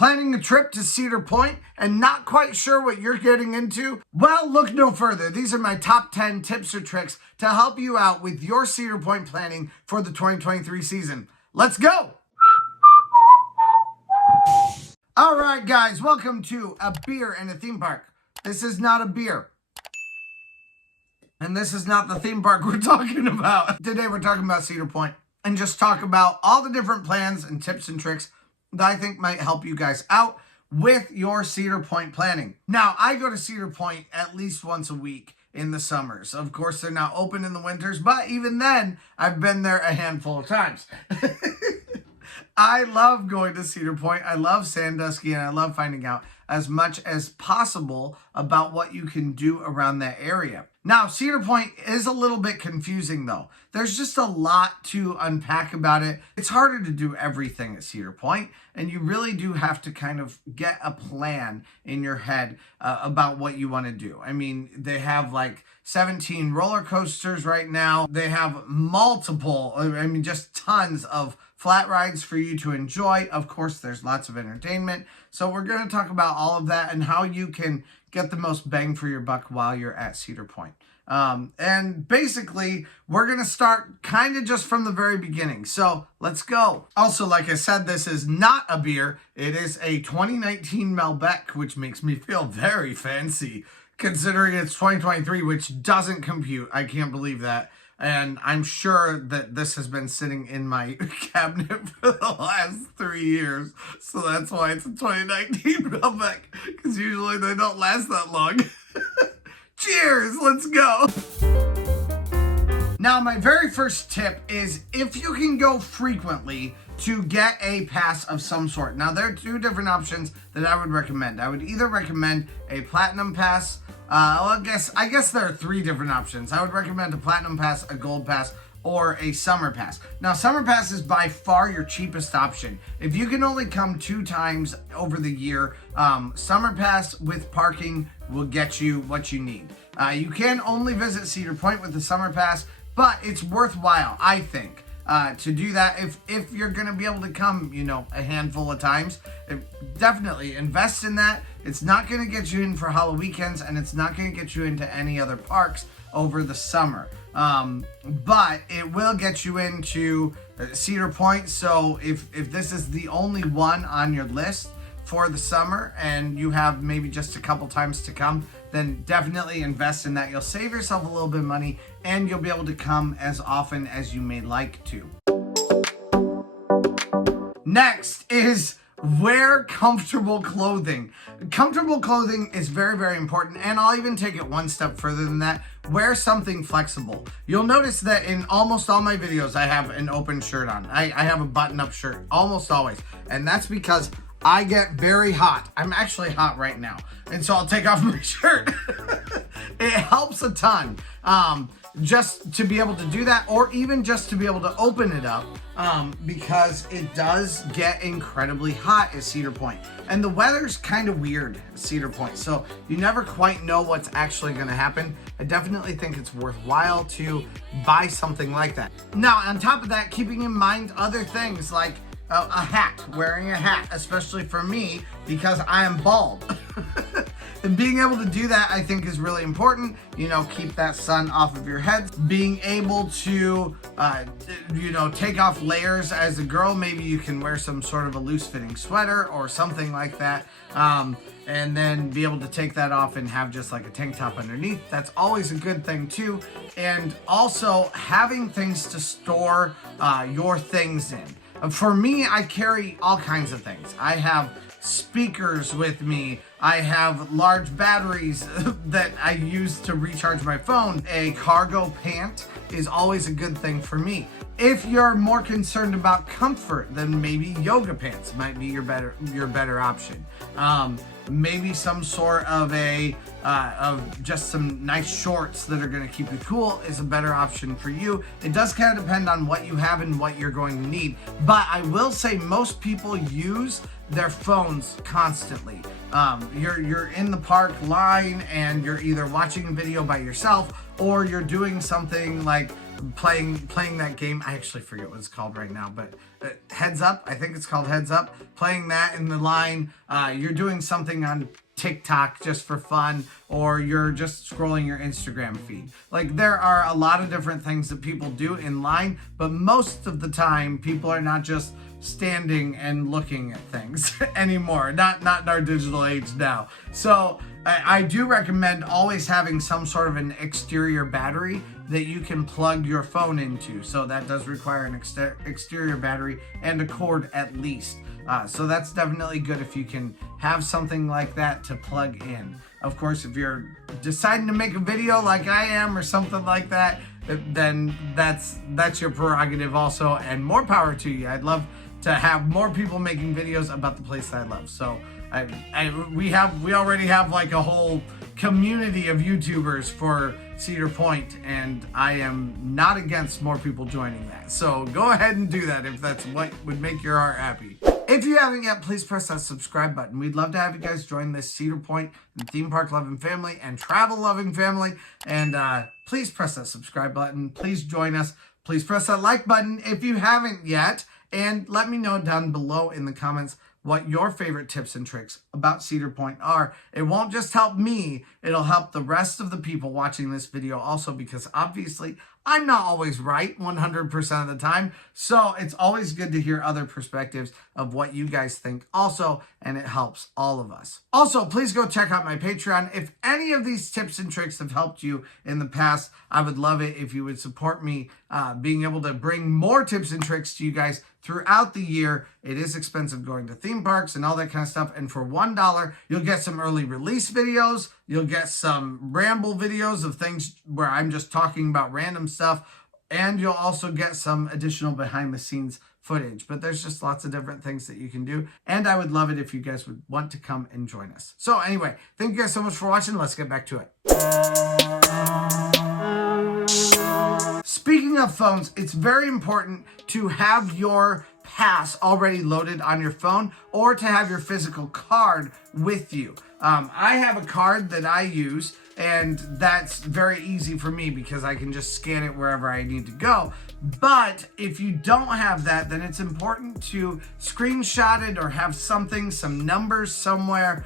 Planning a trip to Cedar Point and not quite sure what you're getting into? Well, look no further. These are my top 10 tips or tricks to help you out with your Cedar Point planning for the 2023 season. Let's go! All right, guys, welcome to A Beer and a Theme Park. This is not a beer. And this is not the theme park we're talking about. Today we're talking about Cedar Point and just talk about all the different plans and tips and tricks that I think might help you guys out with your Cedar Point planning. Now, I go to Cedar Point at least once a week in the summers. Of course, they're not open in the winters, but even then, I've been there a handful of times. I love going to Cedar Point. I love Sandusky, and I love finding out as much as possible about what you can do around that area. Now, Cedar Point is a little bit confusing, though. There's just a lot to unpack about it. It's harder to do everything at Cedar Point, and you really do have to kind of get a plan in your head about what you want to do. I mean, they have like 17 roller coasters right now. They have multiple, just tons of flat rides for you to enjoy. Of course, there's lots of entertainment. So we're going to talk about all of that and how you can get the most bang for your buck while you're at Cedar Point. And basically, we're going to start kind of just from the very beginning. So let's go. Also, like I said, this is not a beer. It is a 2019 Malbec, which makes me feel very fancy considering it's 2023, which doesn't compute. I can't believe that. And I'm sure that this has been sitting in my cabinet for the last 3 years. So that's why it's a 2019 Malbec, because usually they don't last that long. Cheers, let's go. Now, my very first tip is if you can go frequently to get a pass of some sort. Now, there are two different options that I would recommend. I would either recommend a platinum pass. I guess there are three different options. I would recommend a platinum pass, a gold pass, or a summer pass. Now, summer pass is by far your cheapest option. If you can only come 2 times over the year, summer pass with parking will get you what you need. You can only visit Cedar Point with the summer pass, but it's worthwhile, I think, to do that. If you're going to be able to come, a handful of times, definitely invest in that. It's not going to get you in for Halloween weekends, and it's not going to get you into any other parks over the summer. But it will get you into Cedar Point. So if this is the only one on your list for the summer and you have maybe just a couple times to come, then definitely invest in that. You'll save yourself a little bit of money and you'll be able to come as often as you may like to. Next is wear comfortable clothing. Comfortable clothing is very, very important, and I'll even take it one step further than that. Wear something flexible. You'll notice that in almost all my videos, I have an open shirt on. I have a button-up shirt, almost always, and that's because I get very hot. I'm actually hot right now, and so I'll take off my shirt. It helps a ton. Just to be able to do that, or even just to be able to open it up, because it does get incredibly hot at Cedar Point. And the weather's kind of weird at Cedar Point, so you never quite know what's actually going to happen. I definitely think it's worthwhile to buy something like that. Now, on top of that, keeping in mind other things like a hat, wearing a hat, especially for me, because I am bald. And being able to do that, I think, is really important. Keep that sun off of your head. Being able to, take off layers as a girl. Maybe you can wear some sort of a loose-fitting sweater or something like that. And then be able to take that off and have just like a tank top underneath. That's always a good thing too. And also having things to store your things in. For me, I carry all kinds of things. I have speakers with me. I have large batteries that I use to recharge my phone. A cargo pant is always a good thing for me. If you're more concerned about comfort, then maybe yoga pants might be your better option. Maybe some sort of of just some nice shorts that are going to keep you cool is a better option for you. It does kind of depend on what you have and what you're going to need. But I will say most people use their phones constantly. You're in the park line and you're either watching a video by yourself or you're doing something like playing that game. I actually forget what it's called right now, but Heads Up, I think it's called Heads Up. Playing that in the line, you're doing something on TikTok just for fun, or you're just scrolling your Instagram feed. Like, there are a lot of different things that people do in line, but most of the time people are not just standing and looking at things anymore, not in our digital age now. So I do recommend always having some sort of an exterior battery that you can plug your phone into. So that does require an exterior battery and a cord at least. So that's definitely good if you can have something like that to plug in. Of course, if you're deciding to make a video like I am or something like that, then that's your prerogative also, and more power to you. I'd love to have more people making videos about the place I love. So we already have like a whole community of YouTubers for Cedar Point, and I am not against more people joining that. So go ahead and do that if that's what would make your heart happy. If you haven't yet, please press that subscribe button. We'd love to have you guys join this Cedar Point and theme park loving family and travel loving family. And please press that subscribe button. Please join us. Please press that like button if you haven't yet. And let me know down below in the comments what your favorite tips and tricks about Cedar Point are. It won't just help me, it'll help the rest of the people watching this video also, because obviously I'm not always right 100% of the time. So it's always good to hear other perspectives of what you guys think also, and it helps all of us. Also, please go check out my Patreon. If any of these tips and tricks have helped you in the past, I would love it if you would support me being able to bring more tips and tricks to you guys throughout the year. It is expensive going to theme parks and all that kind of stuff. And for $1, you'll get some early release videos. You'll get some ramble videos of things where I'm just talking about random stuff. And you'll also get some additional behind the scenes footage. But there's just lots of different things that you can do. And I would love it if you guys would want to come and join us. So anyway, thank you guys so much for watching. Let's get back to it. Speaking of phones, it's very important to have your pass already loaded on your phone, or to have your physical card with you. I have a card that I use, and that's very easy for me because I can just scan it wherever I need to go. But if you don't have that, then it's important to screenshot it or have something, some numbers somewhere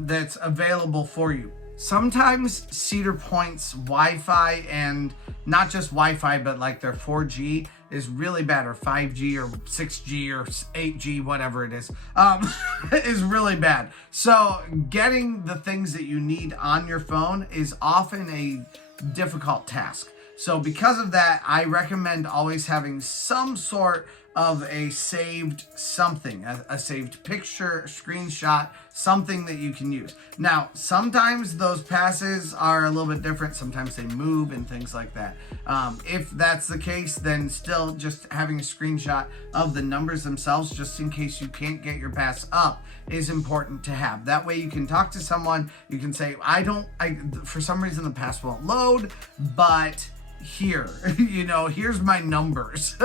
that's available for you. Sometimes Cedar Point's Wi-Fi, and not just Wi-Fi, but like their 4G is really bad, or 5G or 6G or 8G, whatever it is really bad. So getting the things that you need on your phone is often a difficult task. So because of that, I recommend always having some sort of a saved something, a saved picture, screenshot, something that you can use. Now, sometimes those passes are a little bit different. Sometimes they move and things like that. If that's the case, then still just having a screenshot of the numbers themselves, just in case you can't get your pass up, is important to have. That way you can talk to someone. You can say, for some reason the pass won't load, but here, here's my numbers.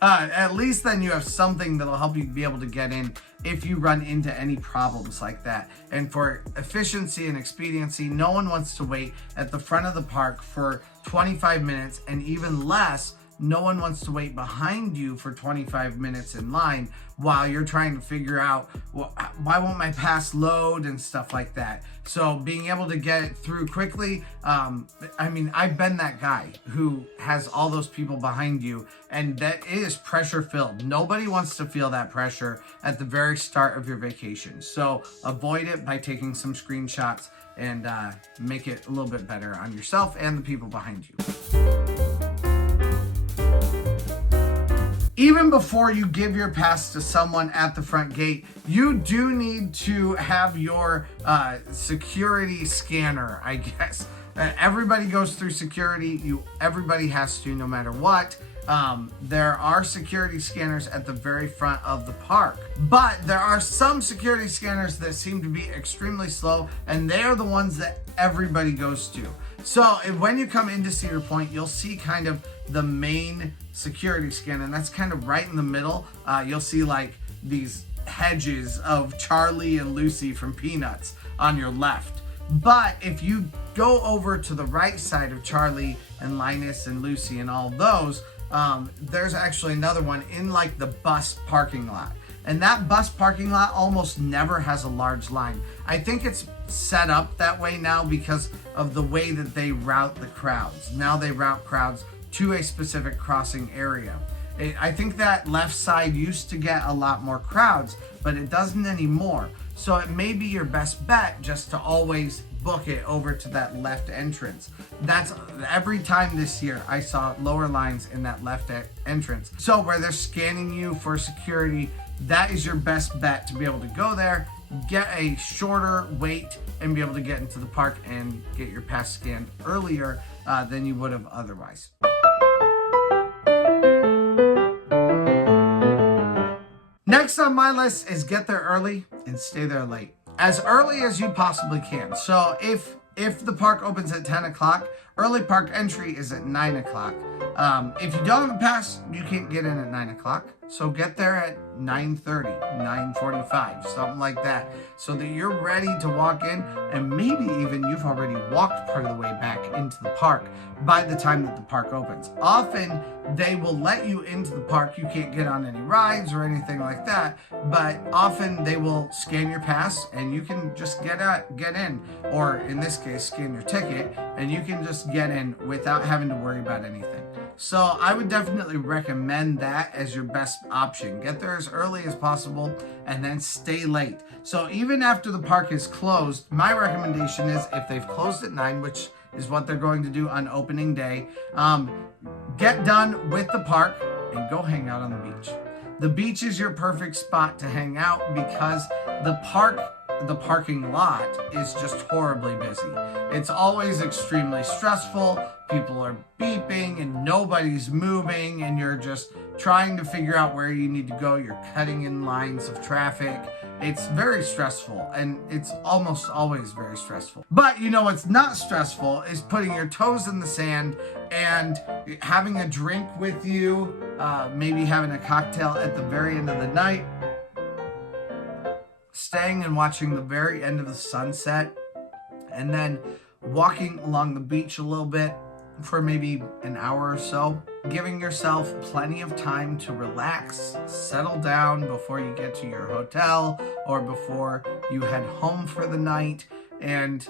At least then you have something that'll help you be able to get in if you run into any problems like that. And for efficiency and expediency, no one wants to wait at the front of the park for 25 minutes, and even less, no one wants to wait behind you for 25 minutes in line while you're trying to figure out, well, why won't my pass load and stuff like that. So being able to get it through quickly, I've been that guy who has all those people behind you, and that is pressure filled. Nobody wants to feel that pressure at the very start of your vacation. So avoid it by taking some screenshots and make it a little bit better on yourself and the people behind you. Even before you give your pass to someone at the front gate, you do need to have your security scanner, I guess. Everybody goes through security. Everybody has to, no matter what. There are security scanners at the very front of the park, but there are some security scanners that seem to be extremely slow, and they are the ones that everybody goes to. So when you come into Cedar Point, you'll see kind of the main security scan, and that's kind of right in the middle. You'll see like these hedges of Charlie and Lucy from Peanuts on your left. But if you go over to the right side of Charlie and Linus and Lucy and all those, there's actually another one in like the bus parking lot. And that bus parking lot almost never has a large line. I think it's set up that way now because of the way that they route the crowds. Now they route crowds to a specific crossing area. I think that left side used to get a lot more crowds, but it doesn't anymore. So it may be your best bet just to always book it over to that left entrance. That's every time this year I saw lower lines in that left entrance. So where they're scanning you for security, that is your best bet to be able to go there, get a shorter wait, and be able to get into the park and get your pass scanned earlier than you would have otherwise. Next on my list is get there early and stay there late. As early as you possibly can. So if the park opens at 10 o'clock, early park entry is at 9 o'clock. If you don't have a pass, you can't get in at 9 o'clock. So get there at 9:30, 9:45, something like that, so that you're ready to walk in, and maybe even you've already walked part of the way back into the park by the time that the park opens. Often they will let you into the park. You can't get on any rides or anything like that, but often they will scan your pass and you can just get in, or in this case, scan your ticket, and you can just get in without having to worry about anything. So I would definitely recommend that as your best option. Get there as early as possible and then stay late. So even after the park is closed, my recommendation is if they've closed at 9, which is what they're going to do on opening day, get done with the park and go hang out on the beach. The beach is your perfect spot to hang out because the parking lot is just horribly busy. It's always extremely stressful. People are beeping and nobody's moving, and you're just trying to figure out where you need to go. You're cutting in lines of traffic. It's very stressful, and it's almost always very stressful. But you know what's not stressful is putting your toes in the sand and having a drink with you, maybe having a cocktail at the very end of the night, staying and watching the very end of the sunset, and then walking along the beach a little bit for maybe an hour or so, giving yourself plenty of time to relax, settle down before you get to your hotel or before you head home for the night, and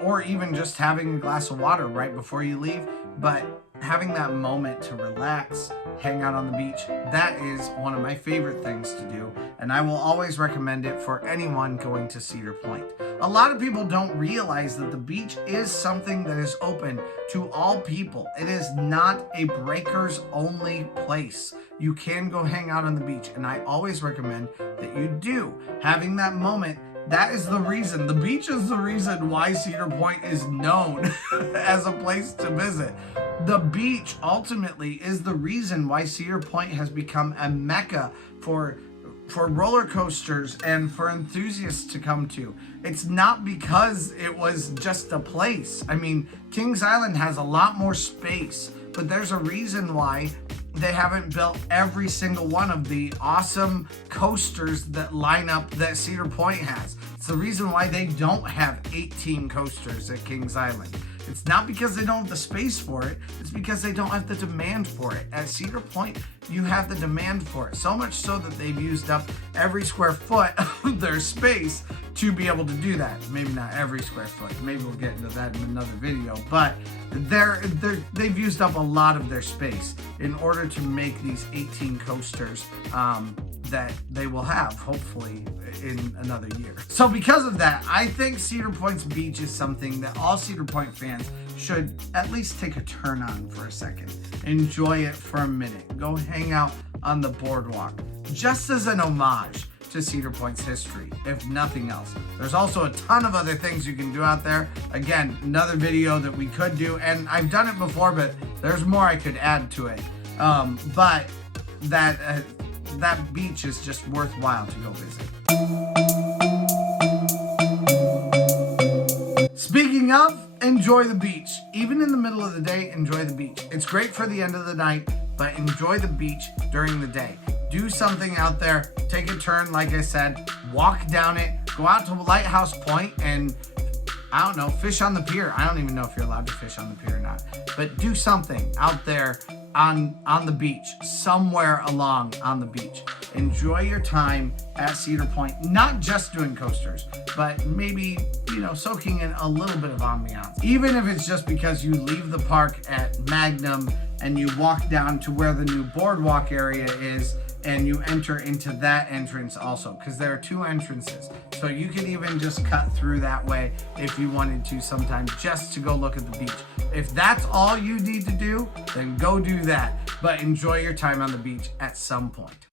or even just having a glass of water right before you leave. But having that moment to relax, hang out on the beach, that is one of my favorite things to do, and I will always recommend it for anyone going to Cedar Point. A lot of people don't realize that the beach is something that is open to all people. It is not a breakers only place. You can go hang out on the beach, and I always recommend that you do. Having that moment, that is the reason. The beach is the reason why Cedar Point is known as a place to visit. The beach ultimately is the reason why Cedar Point has become a mecca for roller coasters and for enthusiasts to come to. It's not because it was just a place. I mean, Kings Island has a lot more space, but there's a reason why they haven't built every single one of the awesome coasters that line up that Cedar Point has. It's the reason why they don't have 18 coasters at Kings Island. It's not because they don't have the space for it, it's because they don't have the demand for it. At Cedar Point, you have the demand for it. So much so that they've used up every square foot of their space to be able to do that. Maybe not every square foot. Maybe we'll get into that in another video. But they've used up a lot of their space in order to make these 18 coasters that they will have, hopefully, in another year. So because of that, I think Cedar Point's beach is something that all Cedar Point fans should at least take a turn on for a second. Enjoy it for a minute. Go hang out on the boardwalk, just as an homage to Cedar Point's history, if nothing else. There's also a ton of other things you can do out there. Again, another video that we could do, and I've done it before, but there's more I could add to it. But that beach is just worthwhile to go visit. Speaking of, enjoy the beach. Even in the middle of the day, enjoy the beach. It's great for the end of the night, but enjoy the beach during the day. Do something out there, take a turn, like I said, walk down it, go out to Lighthouse Point and I don't know, fish on the pier. I don't even know if you're allowed to fish on the pier or not. But do something out there on the beach, somewhere along on the beach. Enjoy your time at Cedar Point, not just doing coasters, but maybe, soaking in a little bit of ambiance. Even if it's just because you leave the park at Magnum and you walk down to where the new boardwalk area is, and you enter into that entrance also, because there are 2 entrances. So you can even just cut through that way if you wanted to sometimes, just to go look at the beach. If that's all you need to do, then go do that. But enjoy your time on the beach at some point.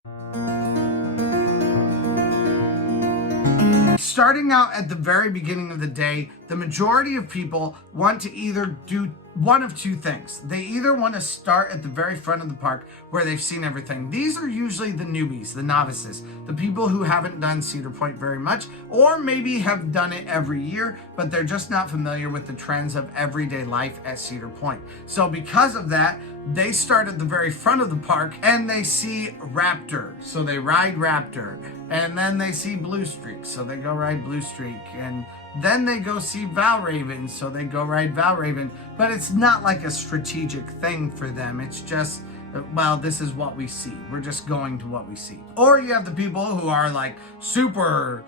Starting out at the very beginning of the day, the majority of people want to either do one of 2 things. They either want to start at the very front of the park where they've seen everything. These are usually the newbies, the novices, the people who haven't done Cedar Point very much, or maybe have done it every year, but they're just not familiar with the trends of everyday life at Cedar Point. So because of that, they start at the very front of the park and they see Raptor. So they ride Raptor. And then they see Blue Streak. So they go ride Blue Streak. And then they go see Valraven. So they go ride Valraven. But it's not like a strategic thing for them. It's just, well, this is what we see. We're just going to what we see. Or you have the people who are like super,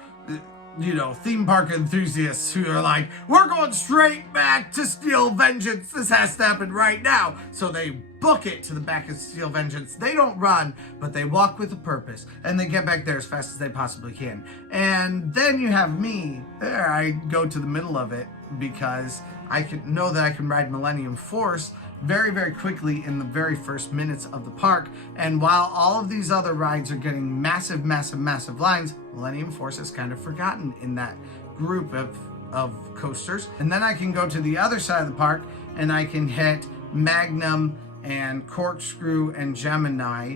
theme park enthusiasts who are like, we're going straight back to Steel Vengeance. This has to happen right now. So they book it to the back of Steel Vengeance. They don't run, but they walk with a purpose, and they get back there as fast as they possibly can. And then you have me. There, I go to the middle of it because I can know that I can ride Millennium Force very, very quickly in the very first minutes of the park. And while all of these other rides are getting massive, massive, massive lines, Millennium Force is kind of forgotten in that group of coasters. And then I can go to the other side of the park and I can hit Magnum and Corkscrew and Gemini.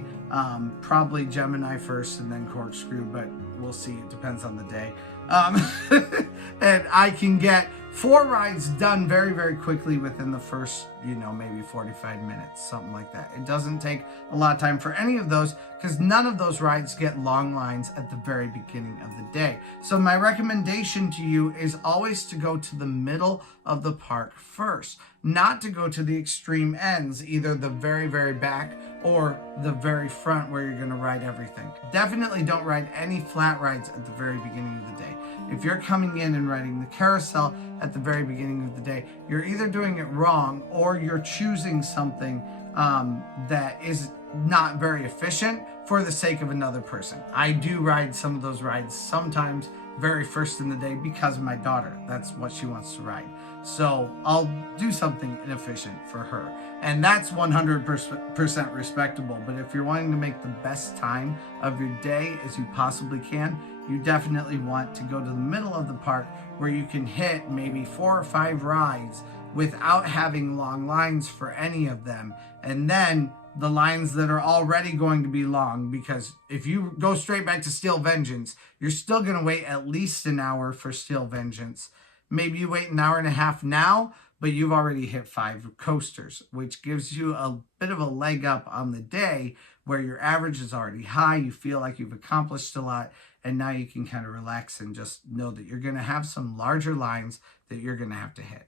Probably Gemini first and then Corkscrew, but we'll see. It depends on the day. And I can get 4 rides done very, very quickly within the first, maybe 45 minutes, something like that. It doesn't take a lot of time for any of those because none of those rides get long lines at the very beginning of the day. So my recommendation to you is always to go to the middle of the park first, not to go to the extreme ends, either the very, very back or the very front where you're going to ride everything. Definitely don't ride any flat rides at the very beginning of the day. If you're coming in and riding the carousel at the very beginning of the day, you're either doing it wrong or you're choosing something that is not very efficient for the sake of another person. I do ride some of those rides sometimes very first in the day because of my daughter. That's what she wants to ride. So I'll do something inefficient for her. And that's 100% respectable. But if you're wanting to make the best time of your day as you possibly can, you definitely want to go to the middle of the park where you can hit maybe 4 or 5 rides without having long lines for any of them. And then the lines that are already going to be long, because if you go straight back to Steel Vengeance, you're still going to wait at least an hour for Steel Vengeance. Maybe you wait an hour and a half now, but you've already hit 5 coasters, which gives you a bit of a leg up on the day where your average is already high. You feel like you've accomplished a lot, and now you can kind of relax and just know that you're going to have some larger lines that you're going to have to hit.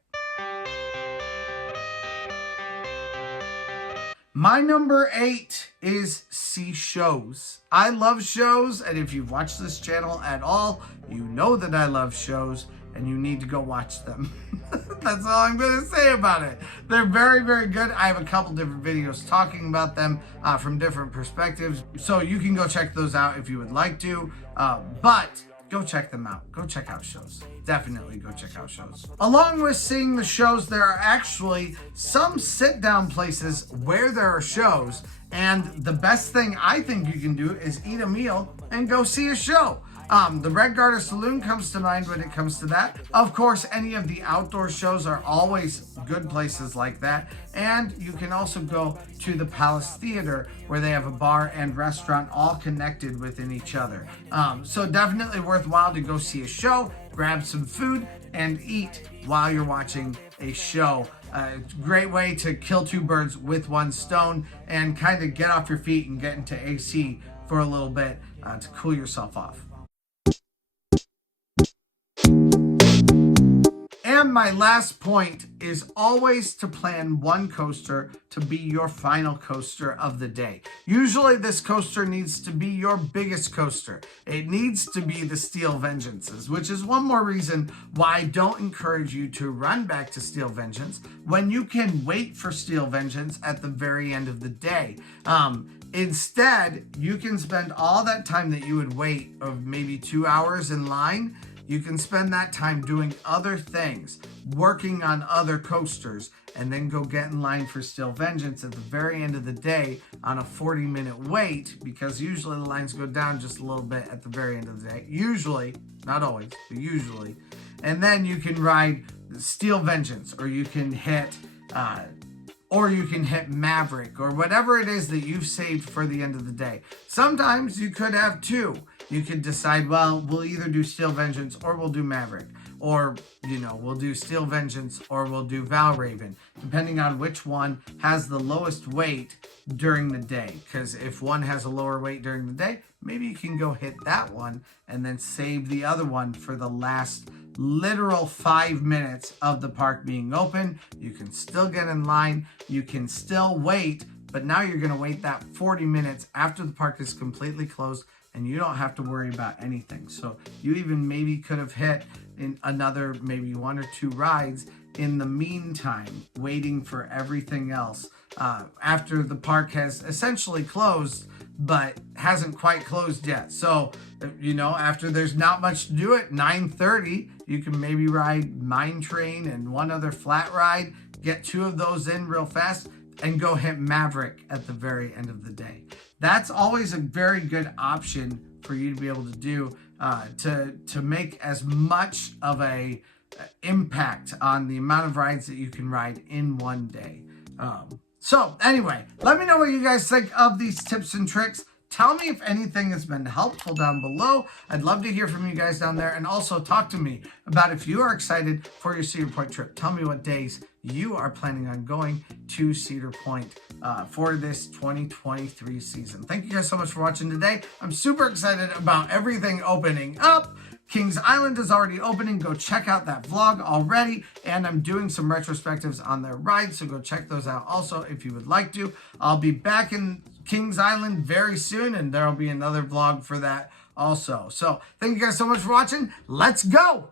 My number 8 is see shows. I love shows, and if you've watched this channel at all, you know that I love shows, and you need to go watch them. That's all I'm going to say about it. They're very, very good. I have a couple different videos talking about them from different perspectives, so you can go check those out if you would like to, but go check them out. Go check out shows. Definitely go check out shows. Along with seeing the shows, there are actually some sit-down places where there are shows, and the best thing I think you can do is eat a meal and go see a show. The Red Garter Saloon comes to mind when it comes to that. Of course, any of the outdoor shows are always good places like that. And you can also go to the Palace Theater, where they have a bar and restaurant all connected within each other. So definitely worthwhile to go see a show, grab some food, and eat while you're watching a show. Great way to kill 2 birds with 1 stone and kind of get off your feet and get into AC for a little bit to cool yourself off. And my last point is always to plan one coaster to be your final coaster of the day. Usually this coaster needs to be your biggest coaster. It needs to be the Steel Vengeances, which is one more reason why I don't encourage you to run back to Steel Vengeance when you can wait for Steel Vengeance at the very end of the day. Instead, you can spend all that time that you would wait of maybe 2 hours in line. You can spend that time doing other things, working on other coasters, and then go get in line for Steel Vengeance at the very end of the day on a 40-minute wait, because usually the lines go down just a little bit at the very end of the day. Usually, not always, but usually. And then you can ride Steel Vengeance, or you can hit Maverick, or whatever it is that you've saved for the end of the day. Sometimes you could have two. You could decide, well, we'll either do Steel Vengeance or we'll do Maverick. Or, we'll do Steel Vengeance or we'll do Valraven, depending on which one has the lowest weight during the day. Because if one has a lower weight during the day, maybe you can go hit that one and then save the other one for the last literal 5 minutes of the park being open. You can still get in line. You can still wait, but now you're going to wait that 40 minutes after the park is completely closed, and you don't have to worry about anything. So you even maybe could have hit in another maybe 1 or 2 rides in the meantime, waiting for everything else after the park has essentially closed, but hasn't quite closed yet. So, after there's not much to do at 9:30, you can maybe ride Mine Train and one other flat ride, get 2 of those in real fast, and go hit Maverick at the very end of the day. That's always a very good option for you to be able to do to make as much of a impact on the amount of rides that you can ride in one day. So anyway, let me know what you guys think of these tips and tricks. Tell me if anything has been helpful down below. I'd love to hear from you guys down there, and also talk to me about if you are excited for your Cedar Point trip. Tell me what days you are planning on going to Cedar Point for this 2023 season. Thank you guys so much for watching today. I'm super excited about everything opening up. Kings Island is already opening. Go check out that vlog already. And I'm doing some retrospectives on their rides, so go check those out also if you would like to. I'll be back in Kings Island very soon, and there'll be another vlog for that also. So thank you guys so much for watching. Let's go!